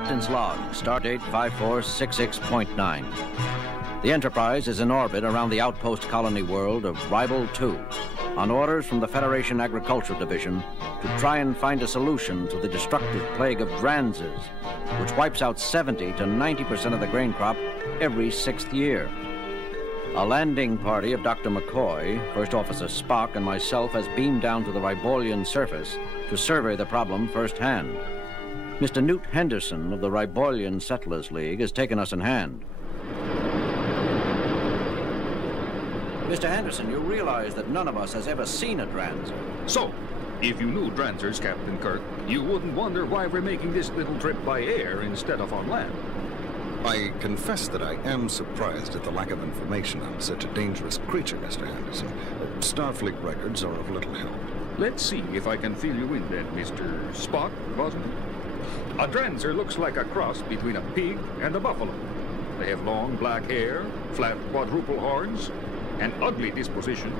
Captain's log, stardate 5466.9. The Enterprise is in orbit around the outpost colony world of Ribble 2, on orders from the Federation Agriculture Division to try and find a solution to the destructive plague of Dranzes, which wipes out 70 to 90% of the grain crop every 6th year. A landing party of Dr. McCoy, First Officer Spock, and myself has beamed down to the Ribolian surface to survey the problem firsthand. Mr. Newt Henderson of the Ribolian Settlers League has taken us in hand. Mr. Henderson, you realize that none of us has ever seen a Dranzer. So, if you knew Dranzers, Captain Kirk, you wouldn't wonder why we're making this little trip by air instead of on land. I confess that I am surprised at the lack of information on such a dangerous creature, Mr. Henderson. Starfleet records are of little help. Let's see if I can fill you in then, Mr. Spock, wasn't it? A Dranzer looks like a cross between a pig and a buffalo. They have long black hair, flat quadruple horns, an ugly disposition,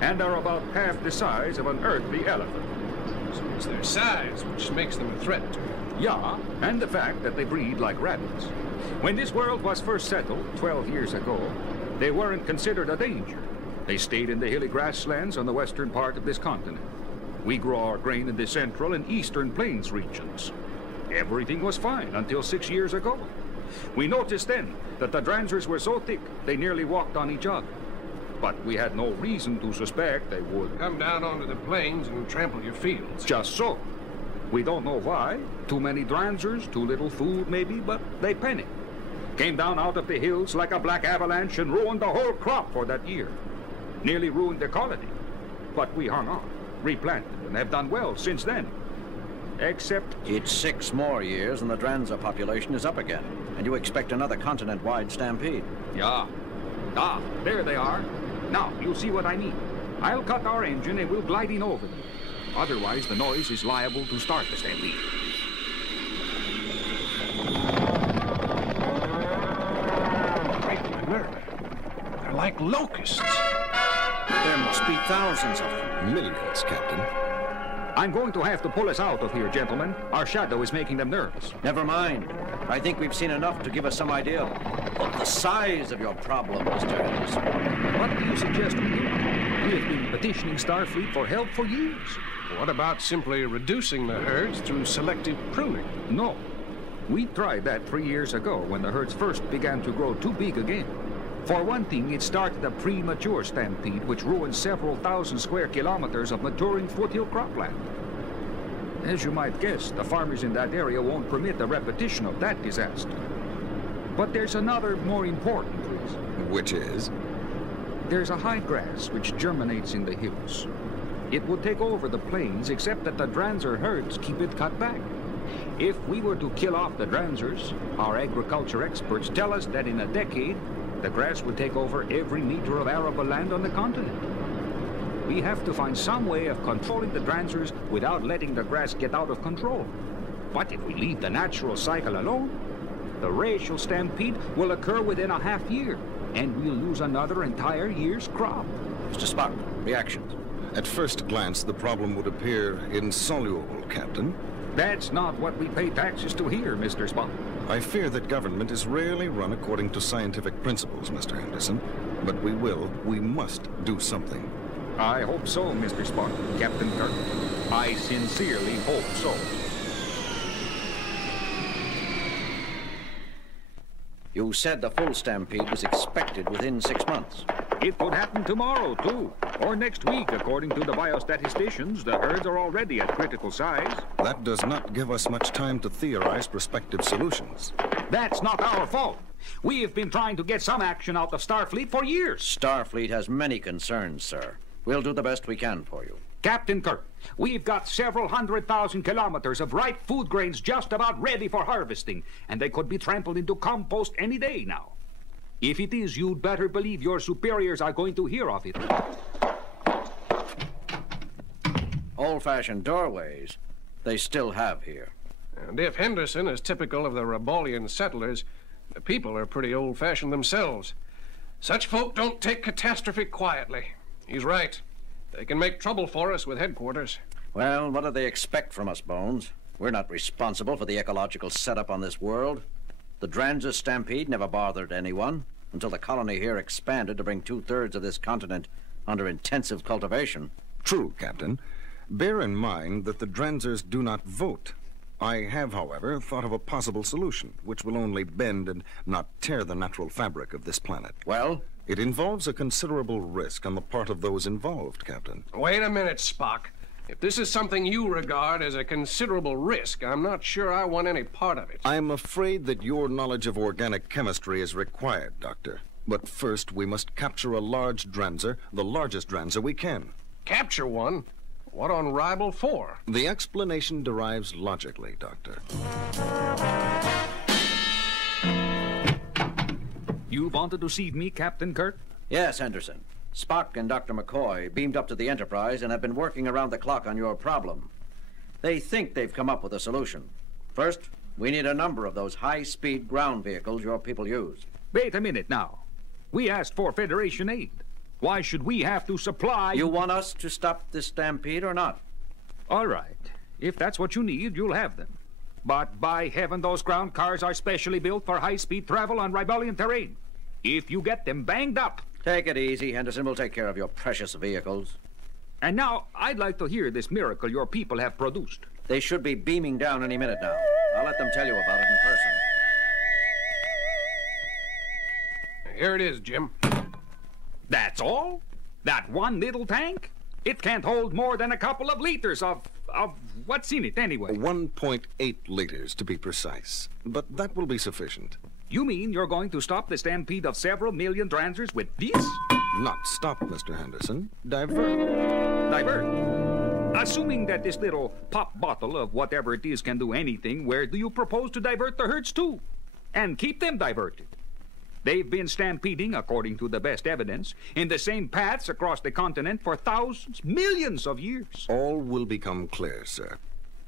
and are about half the size of an earthly elephant. So it's their size which makes them a threat to you. Yeah, and the fact that they breed like rabbits. When this world was first settled 12 years ago, they weren't considered a danger. They stayed in the hilly grasslands on the western part of this continent. We grow our grain in the central and eastern plains regions. Everything was fine until 6 years ago. We noticed then that the Dranzers were so thick they nearly walked on each other. But we had no reason to suspect they would come down onto the plains and trample your fields. Just so. We don't know why. Too many Dranzers, too little food maybe, but they panicked. Came down out of the hills like a black avalanche and ruined the whole crop for that year. Nearly ruined the colony. But we hung on, replanted, and have done well since then. Except... It's 6 more years and the Dranzer population is up again. And you expect another continent-wide stampede. Yeah. Ah, there they are. Now, you'll see what I mean. I'll cut our engine and we'll glide in over them. Otherwise, the noise is liable to start the stampede. Break my nerve. They're like locusts. There must be thousands of them. Millions, Captain. I'm going to have to pull us out of here, gentlemen. Our shadow is making them nervous. Never mind. I think we've seen enough to give us some idea of the size of your problem, Mr. Henderson. What do you suggest we do? We have been petitioning Starfleet for help for years. What about simply reducing the herds through selective pruning? No. We tried that 3 years ago when the herds first began to grow too big again. For one thing, it started a premature stampede which ruined several thousand square kilometers of maturing foothill cropland. As you might guess, the farmers in that area won't permit a repetition of that disaster. But there's another more important reason. Which is? There's a high grass which germinates in the hills. It would take over the plains, except that the Dranzer herds keep it cut back. If we were to kill off the Dranzers, our agriculture experts tell us that in a decade, the grass would take over every meter of arable land on the continent. We have to find some way of controlling the Dranzers without letting the grass get out of control. But if we leave the natural cycle alone, the racial stampede will occur within a half year, and we'll lose another entire year's crop. Mr. Spock, reactions? At first glance, the problem would appear insoluble, Captain. That's not what we pay taxes to here, Mr. Spock. I fear that government is rarely run according to scientific principles, Mr. Henderson. But we must do something. I hope so, Mr. Spock, Captain Kirk. I sincerely hope so. You said the full stampede was expected within 6 months. It could happen tomorrow, too. Or next week, according to the biostatisticians. The herds are already at critical size. That does not give us much time to theorize prospective solutions. That's not our fault. We have been trying to get some action out of Starfleet for years. Starfleet has many concerns, sir. We'll do the best we can for you. Captain Kirk, we've got several 100,000 kilometers of ripe food grains just about ready for harvesting, and they could be trampled into compost any day now. If it is, you'd better believe your superiors are going to hear of it. Old-fashioned doorways, they still have here. And if Henderson is typical of the Ribolian settlers, the people are pretty old-fashioned themselves. Such folk don't take catastrophe quietly. He's right. They can make trouble for us with headquarters. Well, what do they expect from us, Bones? We're not responsible for the ecological setup on this world. The Dranzer Stampede never bothered anyone until the colony here expanded to bring 2/3 of this continent under intensive cultivation. True, Captain. Bear in mind that the Dranzers do not vote. I have, however, thought of a possible solution, which will only bend and not tear the natural fabric of this planet. Well? It involves a considerable risk on the part of those involved, Captain. Wait a minute, Spock. If this is something you regard as a considerable risk, I'm not sure I want any part of it. I'm afraid that your knowledge of organic chemistry is required, Doctor. But first, we must capture a large Dranzer, the largest Dranzer we can. Capture one? What on Ribble for? The explanation derives logically, Doctor. You wanted to see me, Captain Kirk? Yes, Henderson. Spock and Dr. McCoy beamed up to the Enterprise and have been working around the clock on your problem. They think they've come up with a solution. First, we need a number of those high-speed ground vehicles your people use. Wait a minute now. We asked for Federation aid. Why should we have to supply... You want us to stop this stampede or not? All right. If that's what you need, you'll have them. But by heaven, those ground cars are specially built for high-speed travel on Ribellian terrain. If you get them banged up... Take it easy, Henderson. We'll take care of your precious vehicles. And now, I'd like to hear this miracle your people have produced. They should be beaming down any minute now. I'll let them tell you about it in person. Here it is, Jim. That's all? That one little tank? It can't hold more than a couple of liters of what's in it anyway? 1.8 liters, to be precise. But that will be sufficient. You mean you're going to stop the stampede of several million Dranzers with this? Not stop, Mr. Henderson. Divert. Divert? Assuming that this little pop bottle of whatever it is can do anything, where do you propose to divert the herds to? And keep them diverted? They've been stampeding, according to the best evidence, in the same paths across the continent for thousands, millions of years. All will become clear, sir.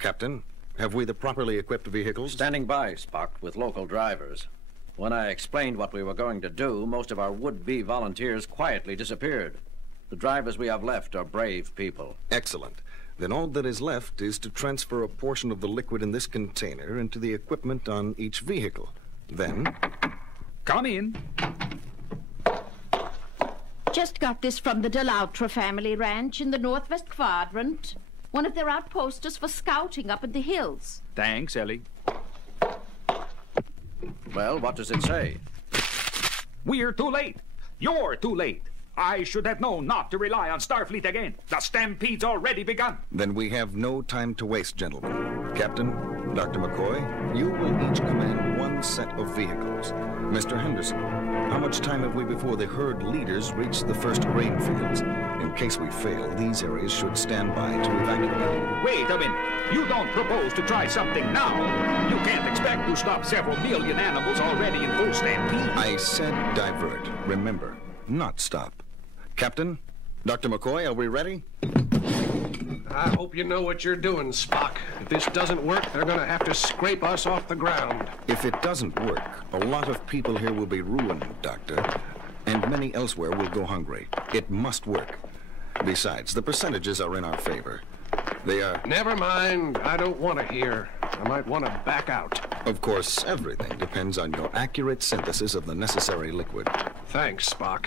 Captain, have we the properly equipped vehicles? Standing by, Spock, with local drivers. When I explained what we were going to do, most of our would-be volunteers quietly disappeared. The drivers we have left are brave people. Excellent. Then all that is left is to transfer a portion of the liquid in this container into the equipment on each vehicle. Then... Come in. Just got this from the Deloutre family ranch in the northwest quadrant. One of their outposters for scouting up in the hills. Thanks, Ellie. Well, what does it say? We're too late. You're too late. I should have known not to rely on Starfleet again. The stampede's already begun. Then we have no time to waste, gentlemen. Captain, Dr. McCoy, you will each command one set of vehicles. Mr. Henderson, how much time have we before the herd leaders reach the first grain fields? In case we fail, these areas should stand by to evacuate. Wait a minute. You don't propose to try something now. You can't expect to stop several million animals already in full stampede. I said divert. Remember, not stop. Captain, Dr. McCoy, are we ready? I hope you know what you're doing, Spock. If this doesn't work, they're going to have to scrape us off the ground. If it doesn't work, a lot of people here will be ruined, Doctor. And many elsewhere will go hungry. It must work. Besides, the percentages are in our favor. They are... Never mind. I don't want to hear. I might want to back out. Of course, everything depends on your accurate synthesis of the necessary liquid. Thanks, Spock.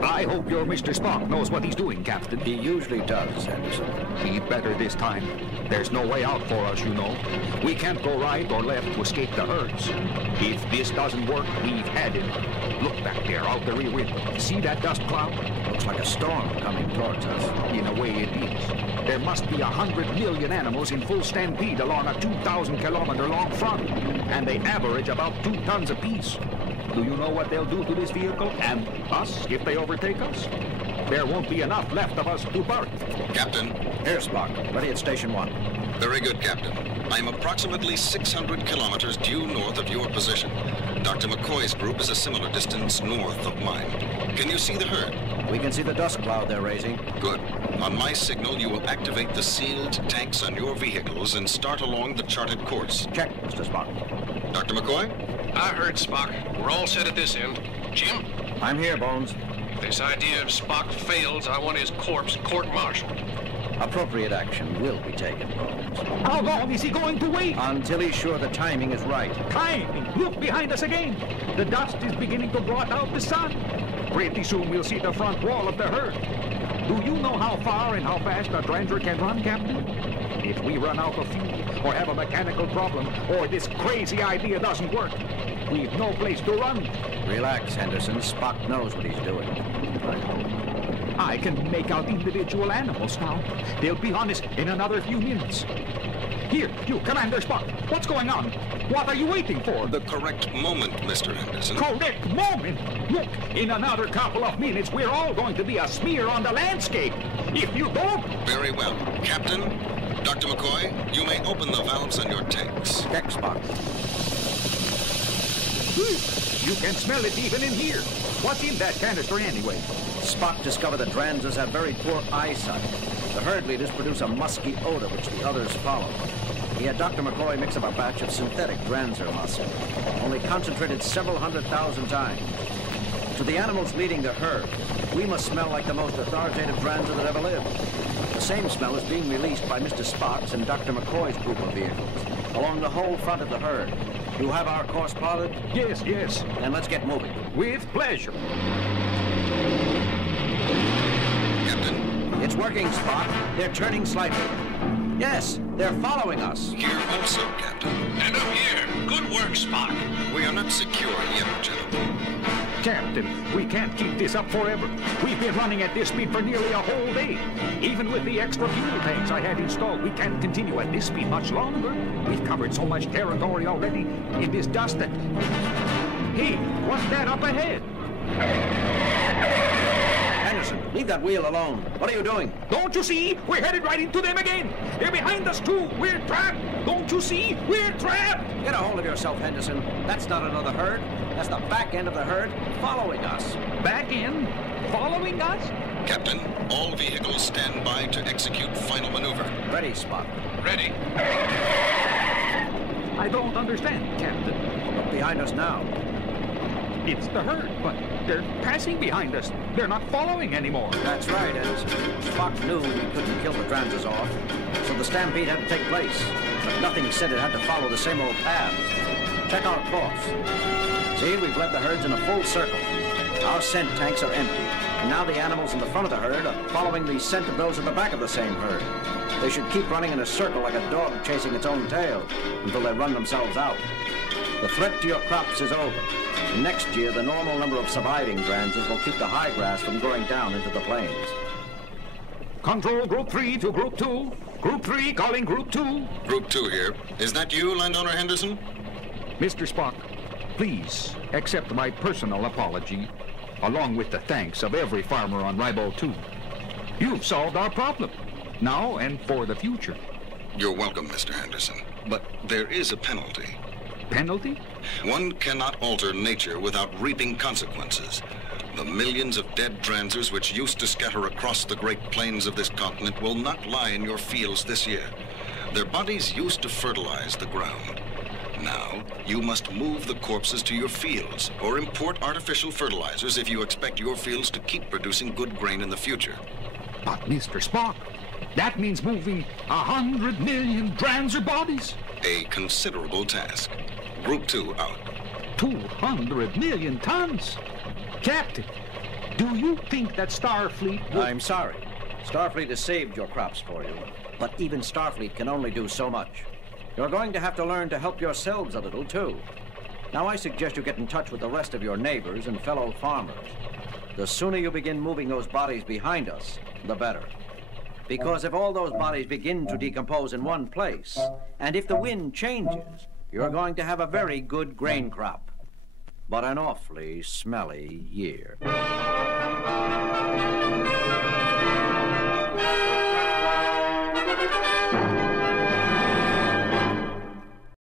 I hope your Mr. Spock knows what he's doing, Captain. He usually does, Henderson. He'd better this time. There's no way out for us, you know. We can't go right or left to escape the herds. If this doesn't work, we've had it. Look back there, out the rear window. See that dust cloud? Looks like a storm coming towards us. In a way, it is. There must be 100 million animals in full stampede along a 2,000-kilometer-long front, and they average about 2 tons apiece. Do you know what they'll do to this vehicle and us if they overtake us? There won't be enough left of us to burn. Captain. Here, Spock. Ready at Station 1. Very good, Captain. I'm approximately 600 kilometers due north of your position. Dr. McCoy's group is a similar distance north of mine. Can you see the herd? We can see the dust cloud they're raising. Good. On my signal, you will activate the sealed tanks on your vehicles and start along the charted course. Check, Mr. Spock. Dr. McCoy? I heard, Spock. We're all set at this end. Jim? I'm here, Bones. If this idea of Spock fails, I want his corpse court-martialed. Appropriate action will be taken, Bones. How long is he going to wait? Until he's sure the timing is right. Timing! Look behind us again. The dust is beginning to blot out the sun. Pretty soon we'll see the front wall of the herd. Do you know how far and how fast a Dranger can run, Captain? If we run out of fuel, or have a mechanical problem, or this crazy idea doesn't work, we've no place to run. Relax, Henderson. Spock knows what he's doing. I can make out individual animals now. They'll be on us in another few minutes. Here, you, Commander Spock. What's going on? What are you waiting for? The correct moment, Mr. Henderson. Correct moment? Look, in another couple of minutes, we're all going to be a smear on the landscape. If you don't... Very well. Captain, Dr. McCoy, you may open the valves on your tanks. Check, Spock. You can smell it even in here. What's in that canister anyway? Spock discovered that Dranzers have very poor eyesight. The herd leaders produce a musky odor which the others follow. He had Dr. McCoy mix up a batch of synthetic Dranzer musk, only concentrated several 100,000 times. To the animals leading the herd, we must smell like the most authoritative Dranzer that ever lived. The same smell is being released by Mr. Spock's and Dr. McCoy's group of vehicles, along the whole front of the herd. You have our course plotted? Yes, yes. Then let's get moving. With pleasure. Captain. It's working, Spock. They're turning slightly. Yes, they're following us. Here also, Captain. And up here. Good work, Spock. We are not secure yet, gentlemen. Captain, we can't keep this up forever. We've been running at this speed for nearly a whole day. Even with the extra fuel tanks I had installed, we can't continue at this speed much longer. We've covered so much territory already in this dust that... Hey, what's that up ahead? Henderson, leave that wheel alone. What are you doing? Don't you see? We're headed right into them again. They're behind us, too. We're trapped. Don't you see? We're trapped. Get a hold of yourself, Henderson. That's not another herd. That's the back end of the herd following us. Back in? Following us? Captain, all vehicles stand by to execute final maneuver. Ready, Spock. Ready. I don't understand, Captain. Look behind us now. It's the herd, but they're passing behind us. They're not following anymore. That's right, Henderson. Spock knew we couldn't kill the Dranzers off, so the stampede had to take place. But nothing said it had to follow the same old paths. Check our course. See, we've led the herds in a full circle. Our scent tanks are empty, and now the animals in the front of the herd are following the scent of those at the back of the same herd. They should keep running in a circle like a dog chasing its own tail until they run themselves out. The threat to your crops is over. Next year, the normal number of surviving Dranzers will keep the high grass from growing down into the plains. Control Group 3 to Group 2. Group 3 calling Group 2. Group 2 here. Is that you, Landowner Henderson? Mr. Spock, please accept my personal apology, along with the thanks of every farmer on Ribble 2. You've solved our problem, now and for the future. You're welcome, Mr. Henderson. But there is a penalty. Penalty? One cannot alter nature without reaping consequences. The millions of dead Dranzers which used to scatter across the great plains of this continent will not lie in your fields this year. Their bodies used to fertilize the ground. Now, you must move the corpses to your fields or import artificial fertilizers if you expect your fields to keep producing good grain in the future. But, Mr. Spock, that means moving 100 million Dranzer bodies. A considerable task. Group 2 out. 200 million tons? Captain, do you think that Starfleet would... I'm sorry. Starfleet has saved your crops for you, but even Starfleet can only do so much. You're going to have to learn to help yourselves a little, too. Now, I suggest you get in touch with the rest of your neighbors and fellow farmers. The sooner you begin moving those bodies behind us, the better. Because if all those bodies begin to decompose in one place, and if the wind changes, you're going to have a very good grain crop, but an awfully smelly year.